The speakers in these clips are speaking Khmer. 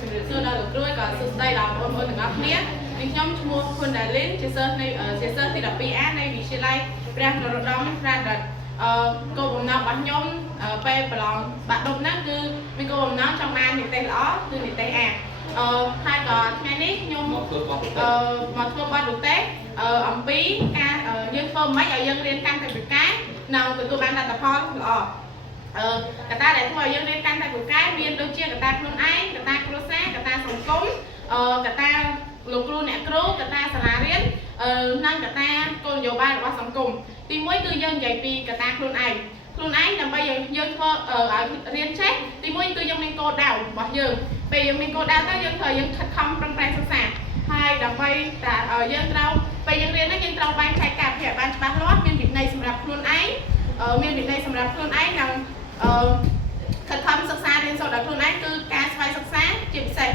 ជំរាបសួរដល់លោកគ្រូក៏សួស្តីដល់បងប្អូនទាំងអស់គ្នាខ្ញុំឈ្មោះហ៊ុនដាលីនជាសិស្សទី 12A នៃវិទ្យាល័យព្រះនរោត្តមត្រានរដ្ឋគោលបំណងរបស់ខ្ញុំពេលប្រឡងបាក់ឌុបហ្នឹងគឺមានគោលបំណងចង់បាននិទេសល្អគឺនិទេស A ហើយក៏ថ្ងៃនេះខ្ញុំមកធ្វើបទនិទេសអំពីការយើងធ្វើមិនឲ្យយើងរៀនកាន់តែពូកែនិងទទួលបានលទ្ធផលល្អកត្តាដែលធ្វើឲ្យយើងរៀនកាន់តែពូកែមានដូចជាកត្តាខ្លួនឯងកត្តាគ្រួសារកត្តាសង្គមកត្តាលោកគ្រូអ្នកគ្រូកត្តាសាលារៀននិងកត្តាគោលនយោបាយរបស់សង្គមទី1គឺយើងនិយាយពីកត្តាខ្លួនឯងដើម្បីយើងធ្វើឲ្យរៀនចេះទី1គឺយើងមានគោលដៅរបស់យើងពេលយើងមានគោលដៅទៅយើងត្រូវយើងខិតខំប្រឹងប្រែងសិក្សាហើយដើម្បីតែយើងត្រូវពេលយើងរៀនហ្នឹងយើងត្រូវបែងចែកការភាពបានច្បាស់លាស់មានវិន័យសម្រាប់ខ្លួនឯងនិងខិតខំសិក្សារៀនសូត្រដល់ខ្លួនឯងគឺការស្វ័យសិក្សាជាពិសេស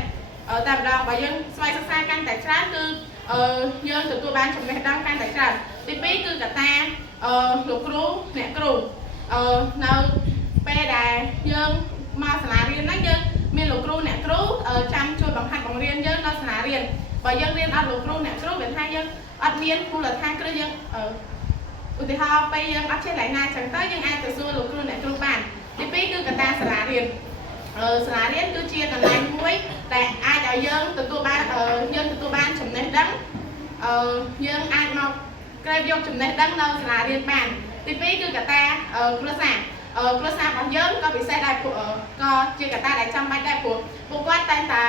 តែម្ដងបើយើងស្វ័យសិក្សាកាន់តែច្រើនគឺយើងទទួលបានចំណេះដឹងកាន់តែច្រើនទី2គឺកត្តាលោកគ្រូអ្នកគ្រូនៅពេលដែលយើងមកសាលារៀនហ្នឹងយើងមានលោកគ្រូអ្នកគ្រូចាំជួយបង្ហាត់បង្រៀនយើងនៅសាលារៀនបើយើងរៀនអត់លោកគ្រូអ្នកគ្រូវាថាយើងអត់មានមូលដ្ឋានគ្រឹះយើងឧទាហរណ៍ពេលយើងអត់ចេះកន្លែងណាចឹងទៅយើងអាចទៅសួរលោកគ្រូអ្នកគ្រូបានទី2គឺកត្តាសាលារៀនសាលារៀនគឺជាកន្លែងមួយដែលអាចឲ្យយើងទទួលបានចំណេះដឹងយើងអាចមកក្រេបយកចំណេះដឹងនៅសាលារៀនបានទី2គឺកត្តាគ្រួសាររបស់យើងក៏ពិសេសដែរក៏ជាកត្តាដែលចាំបាច់ដែរពួកគាត់តែងតែ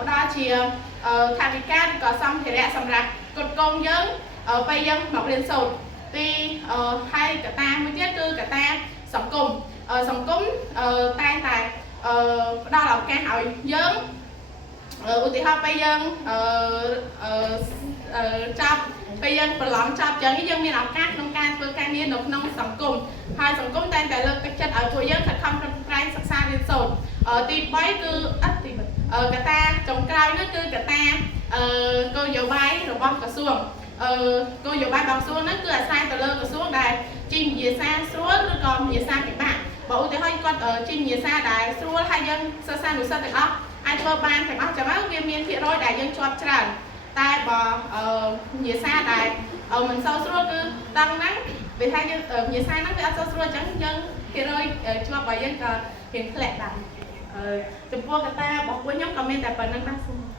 ផ្ដល់ជាថវិកាក៏សម្ភារៈសម្រាប់គុតគងយើងពេលយើងមករៀនសូត្រទីហើយកត្តាមួយទៀតគឺកត្តាសង្គមតែងតែផ្ដល់ឱកាសឲ្យយើងឧទាហរណ៍ពេលយើងពេលយើងប្រឡងចប់ចឹងយើងមានឱកាសក្នុងការធ្វើការងារនៅក្នុងសង្គមហើយសង្គមតែងតែលើកទឹកចិត្តឲ្យពួកយើងខិតខំប្រឹងប្រែងសិក្សារៀនសូត្រទី3គឺកត្តាចុងក្រោយនោះគឺកត្តាគោលនយោបាយរបស់ក្រសួងគោលនយោបាយរបស់ក្រសួងហ្នឹងគឺអាស្រ័យទៅលើក្រសួងដែលជិះវិញ្ញាសាស្រួលឬក៏វិញ្ញាសាពិបាកបើឧទាហរណ៍គាត់ជិះវិញ្ញាសាដែលស្រួលហើយយើងសិស្សានុសិស្សទាំងអស់អាចធ្វើបានទាំងអស់ចឹងទៅវាមានភាគរយដែលយើងជាប់ច្រើនតែបើវិញ្ញាសាដែលមិនសូវស្រួលគឺតឹងហ្នឹងវាថាយើងវិញ្ញាសាហ្នឹងវាអត់សូវស្រួលចឹងយើងភាគរយជាប់របស់យើងក៏រៀងធ្លាក់ដែរចំពោះកត្តារបស់ពួកខ្ញុំក៏មានតែប៉ុណ្្នឹងដែរ